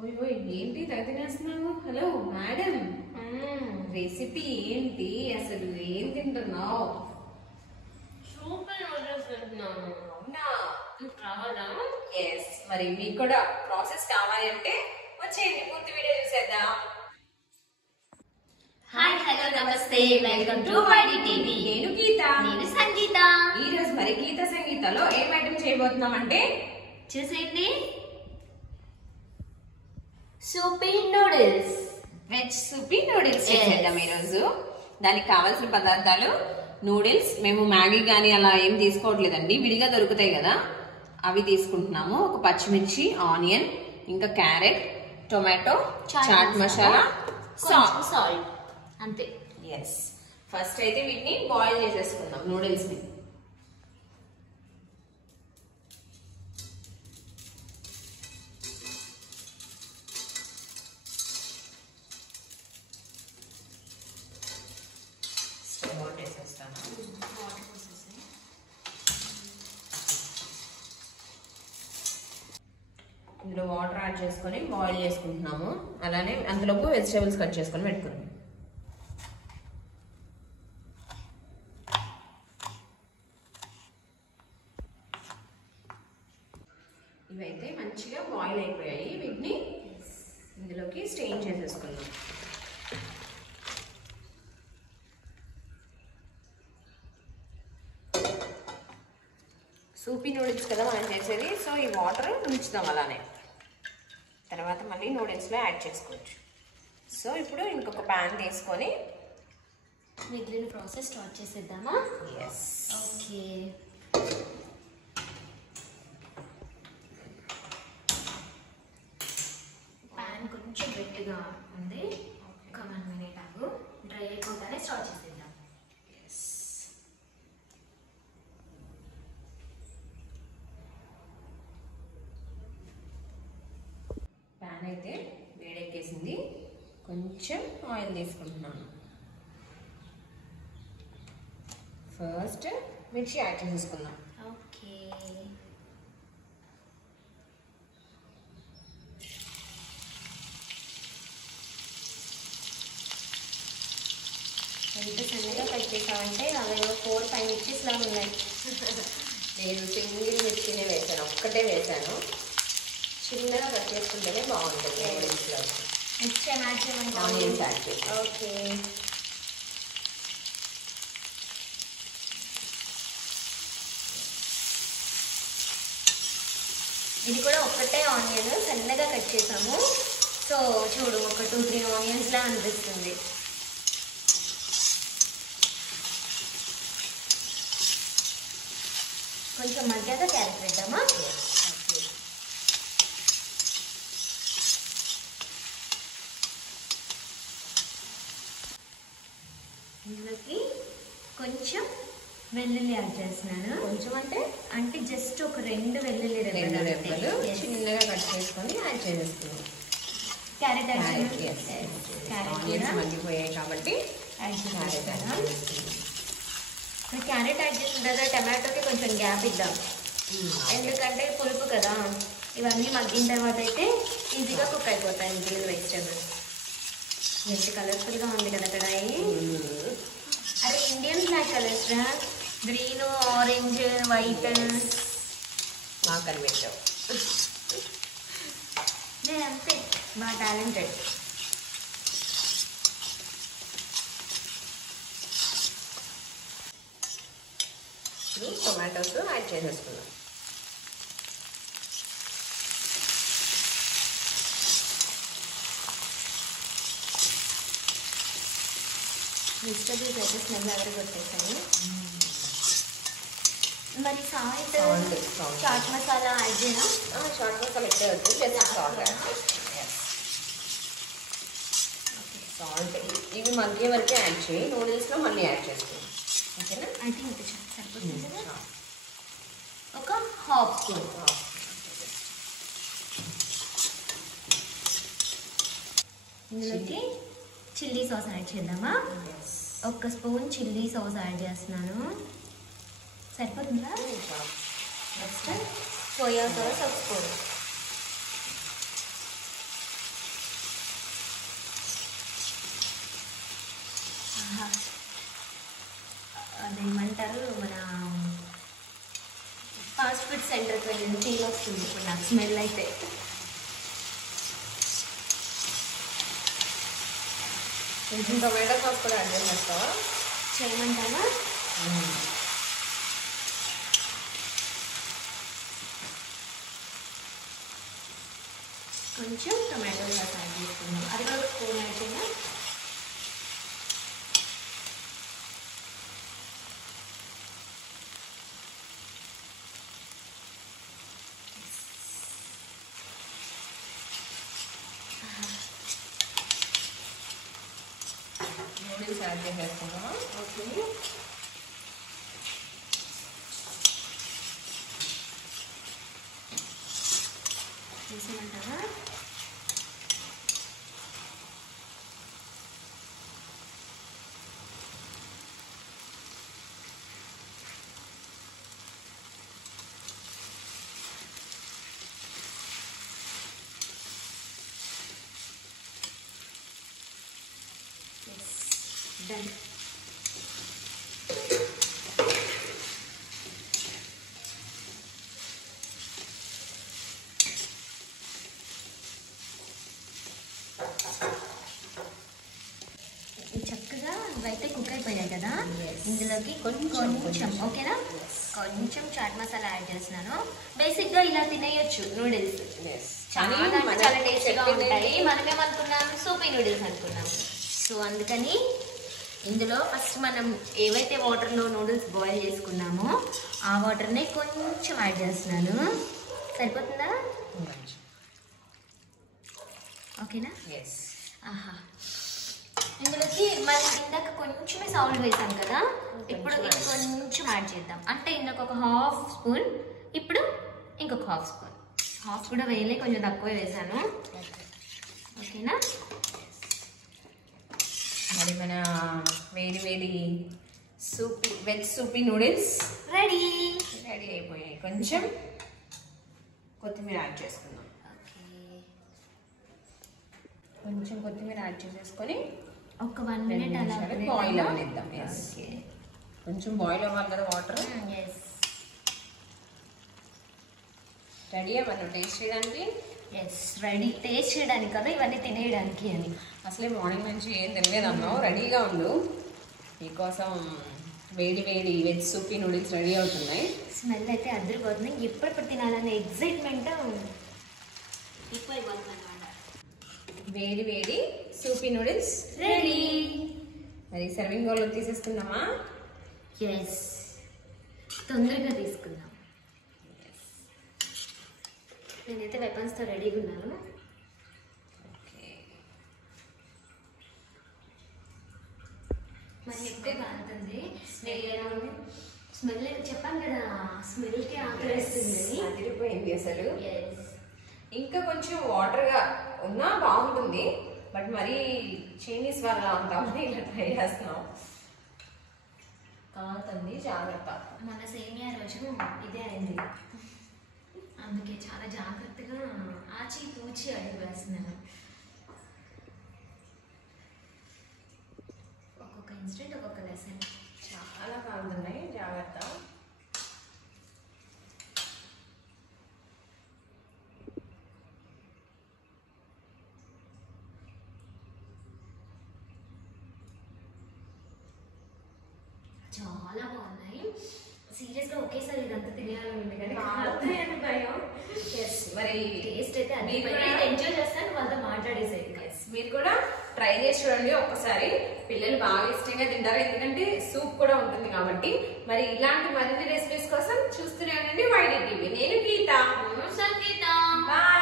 ఓయ్ ఓయ్ ఏంటి తినేస్తున్నావు? హలో మేడం, రెసిపీ ఏంటి? అసలు ఏం తింటున్నావు? సూపర్ నూడిల్స్ తింటున్నాను. అవునా? కావాలా? ఎస్. మరి మీకు కూడా ప్రాసెస్ కావాలి అంటే వచ్చేయండి, పూర్తి వీడియో చూసేద్దాం. హాయ్ హలో నమస్తే, వెల్కమ్ టు వైడి టీవీ. నేను గీత. నేను సంగీత. ఈ రోజు మరి గీత సంగీతలో ఏం ఐటమ్ చేయబోతున్నాం అంటే చూసేయండి, సూపీ నూడిల్స్, వెజ్ సూపీ నూడిల్స్ చేసేద్దాం ఈ రోజు. దానికి కావాల్సిన పదార్థాలు నూడిల్స్. మేము మ్యాగీ కానీ అలా ఏం తీసుకోవట్లేదండి, విడిగా దొరుకుతాయి కదా, అవి తీసుకుంటున్నాము. ఒక పచ్చిమిర్చి, ఆనియన్, ఇంకా carrot, tomato, chaat masala, salt, అంతే. ఎస్. ఫస్ట్ అయితే వీటిని బాయిల్ చేసేసుకుందాం నూడిల్స్ ని. వాటర్ వేసేస్తాను. ఇందులో వాటర్ యాడ్ చేసుకొని బాయిల్ చేసుకుంటున్నాము. అలానే అంతలోపు వెజిటేబుల్స్ కట్ చేసుకొని పెట్టుకుందాం. ఇవైతే మంచిగా బాయిల్ అయిపోయాయి. వీటిని ఇందులోకి స్టెయిన్ చేసేసుకుందాం. సూపీ నూడిల్స్ కదా మనం చేసేది, సో ఈ వాటర్ ఉంచుదాం అలానే. తర్వాత మళ్ళీ నూడిల్స్లో యాడ్ చేసుకోవచ్చు. సో ఇప్పుడు ఇంకొక ప్యాన్ తీసుకొని మిగిలిన ప్రాసెస్ స్టార్ట్ చేసేద్దామా? ఎస్. ఓకే. ప్యాన్ కొంచెం గట్టిగా ఉంది. ఒక 1 మినిట్ ఆగు, డ్రై అయిపోగానే స్టార్ట్ చేసేద్దాం. ప్యాన్ అయితే వేడెక్కేసింది. కొంచెం ఆయిల్ తీసుకుంటున్నాను. ఫస్ట్ మిర్చి యాడ్ చేసేసుకుందాం. ఓకే. ఎంత సన్నగా కట్ చేసామంటే అవేవో 4-5 మిర్చీస్ లాగా ఉన్నాయి. నేను సింగిల్ మిర్చినే వేసాను, ఒక్కటే వేసాను. చిన్నగా కట్ చేసుకుంటేనే బాగుంటుంది నూడిల్స్లో. నెక్స్ట్ ఏం యాడ్ చేయమంటావు? ఆనియన్స్ యాడ్ చేసి. ఓకే. ఇది కూడా ఒక్కటే ఆనియన్ సన్నగా కట్ చేసాము. సో చూడు, ఒక 2-3 ఆనియన్స్ లా అనిపిస్తుంది. కొంచెం మధ్యగా క్యారెట్ వేద్దామా? ఇందులోకి కొంచెం వెల్లుల్లి యాడ్ చేస్తున్నాను. కొంచెం అంటే జస్ట్ ఒక 2 వెల్లుల్లి రెండు రెబ్బలు రెబ్బలు చిన్నగా కట్ చేసుకొని యాడ్ చేసేస్తున్నాం. క్యారెట్ ఆనియన్స్ క్యారెట్ మగ్గిపోయాయి కాబట్టి యాడ్ క్యారెట్ చేసేస్తాను. యాడ్ చేస్తున్నాం. క్యారెట్ యాడ్ చేసిన తర్వాత టమాటోకి కొంచెం గ్యాప్ ఇద్దాం, ఎందుకంటే పులుపు కదా. ఇవన్నీ మగ్గిన తర్వాత అయితే ఈజీగా కుక్ అయిపోతాయి మిగిలిన వెజిటేబుల్స్. ఎంత కలర్ఫుల్గా ఉంది కదా కడాయి. అరే ఇండియన్ ఫ్లాగ్ కలర్స్ రా, గ్రీన్, ఆరెంజ్, వైట్. మాకు కనిపించావు. నేను అంతే, బాగా టాలెంటెడ్. ఇప్పుడు టొమాటోస్ యాడ్ చేసేసుకున్నాం. వెజిటేబుల్స్ అయితే స్మెల్ ఎవరు కొట్టేసాయి. మరి సాల్ట్, చాట్ మసాలా యాడ్ చేయనా? చాట్ మసాలా ఎక్కువ వద్దు, జస్ట్ సాల్ట్ యాడ్ సాల్ట్. ఇవి మగ్గే వరకే యాడ్ చేయి, నూడిల్స్లో మళ్ళీ యాడ్ చేసుకుందాం. ఓకేనా? ఐ థింక్ సరిపోతుంది కదా. ఒక హాఫ్ స్పూన్. ఇందులోకి చిల్లీ సాస్ యాడ్ చేద్దామా? 1 స్పూన్ చిల్లీ సాస్ యాడ్ చేస్తున్నాను. సరిపోతుందా? Next soya sauce 1 spoon. అదేమంటారు మన ఫాస్ట్ ఫుడ్ సెంటర్కి వెళ్ళిన ఫీల్ వస్తుంది ఇప్పుడు నాకు స్మెల్ అయితే. కొంచెం టొమాటో సాస్ కూడా యాడ్ చేస్తావా? చేయమంటావా? కొంచెం టొమాటో సాస్ యాడ్ చేసుకున్నాం. అది కూడా స్పూన్ అయిపోయినా నూడిల్స్ యాడ్ చేసేసుకున్నామా? ఓకే. చేసేమంటారా? Done. చక్కగా ఇవైతే కుక్ అయిపోయాయి కదా, ఇందులోకి కొంచెం ఓకేనా, కొంచెం చాట్ మసాలా యాడ్ చేస్తున్నాను. బేసిక్ గా ఇలా తినేయొచ్చు నూడిల్స్, చాలా అంటే చాలా టేస్టీగా ఉంటాయి. మనమేమనుకున్నాం సూపీ నూడిల్స్ అనుకున్నాం. సో అందుకని ఇందులో ఫస్ట్ మనం ఏవైతే వాటర్లో నూడిల్స్ బాయిల్ చేసుకున్నామో ఆ వాటర్ని కొంచెం యాడ్ చేస్తున్నాను. సరిపోతుందా? ఓకేనా? ఆహా. ఇందులోకి మనం ఇందాక కొంచెమే సాల్ట్ వేసాం కదా, ఇప్పుడు కొంచెం యాడ్ చేద్దాం. అంటే ఇందాక ఒక హాఫ్ స్పూన్, ఇప్పుడు ఇంకొక హాఫ్ స్పూన్. హాఫ్ కూడా వేయలే, కొంచెం తక్కువ వేసాను. ఓకేనా? మరి మన వేడి వేడి సూపీ వెజ్ సూపీ నూడిల్స్ రెడీ అయిపోయాయి. కొంచెం కొత్తిమీర యాడ్ చేసుకుందాం. కొంచెం కొత్తిమీర యాడ్ చేసేసుకొని ఒక 1 మినిట్ అలా బాయిల్ అవ్వనిద్దాం. కొంచెం బాయిల్ అవ్వాలి కదా వాటర్. రెడీ మనం టేస్ట్ చేయడానికి. రెడీ టేస్ట్ చేయడానికి కదా, ఇవన్నీ తినేయడానికి అని. అసలే మార్నింగ్ నుంచి ఏం తినలేదు అన్నావు, రెడీగా ఉండు. మీకోసం వేడి వేడి వెజ్ సూపీ నూడిల్స్ రెడీ అవుతున్నాయి. స్మెల్ అయితే అదిరిపోతుంది. ఎప్పుడెప్పుడు తినాలనే ఎగ్జైట్మెంట్ ఎక్కువైపోతుంది అనమాట. వేడి వేడి సూపీ నూడిల్స్ రెడీ. మరి సర్వింగ్ బౌల్లో తీసేసుకుందామా? తొందరగా తీసుకుందాం. నేనైతే వెపన్స్తో రెడీగా ఉన్నాను. మరి ఎక్కువ కాలుతుంది. స్మెల్ చెప్పాను కదా, స్మెల్కి ఆకలిస్తుంది. అదిరిపోయింది అసలు. ఇంకా కొంచెం వాటర్గా ఉన్నా బాగుంటుంది, బట్ మరి చైనీస్ వాళ్ళ ఉంటామని ఇలా ట్రై చేస్తున్నాం. కాలుతుంది, జాగ్రత్త. మన సేమియా రోజు ఇదే అయింది, అందుకే చాలా జాగ్రత్తగా ఆచి తూచి అడుగు వేస్తున్నాను. ఒక్కొక్క ఇన్స్టెంట్ ఒక్కొక్క లెసన్. చాలా కాలుతున్నాయి, జాగ్రత్త. చాలా బాగున్నాయి. సీరియస్గా ఒకేసారి ఇదంతా తినేయాలని ఉంది కానీ భయం. మరి టేస్ట్ అయితే అన్ని ఎంజాయ్ చేస్తాను, వాళ్ళతో మాట్లాడేసేది. మీరు కూడా ట్రై చేసి చూడండి ఒక్కసారి. పిల్లలు బాగా ఇష్టంగా తింటారు, ఎందుకంటే సూప్ కూడా ఉంటుంది కాబట్టి. మరి ఇలాంటి మరిన్ని రెసిపీస్ కోసం చూస్తూనే ఉండండి YD TV. నేను గీత. సంగీత. బాయ్.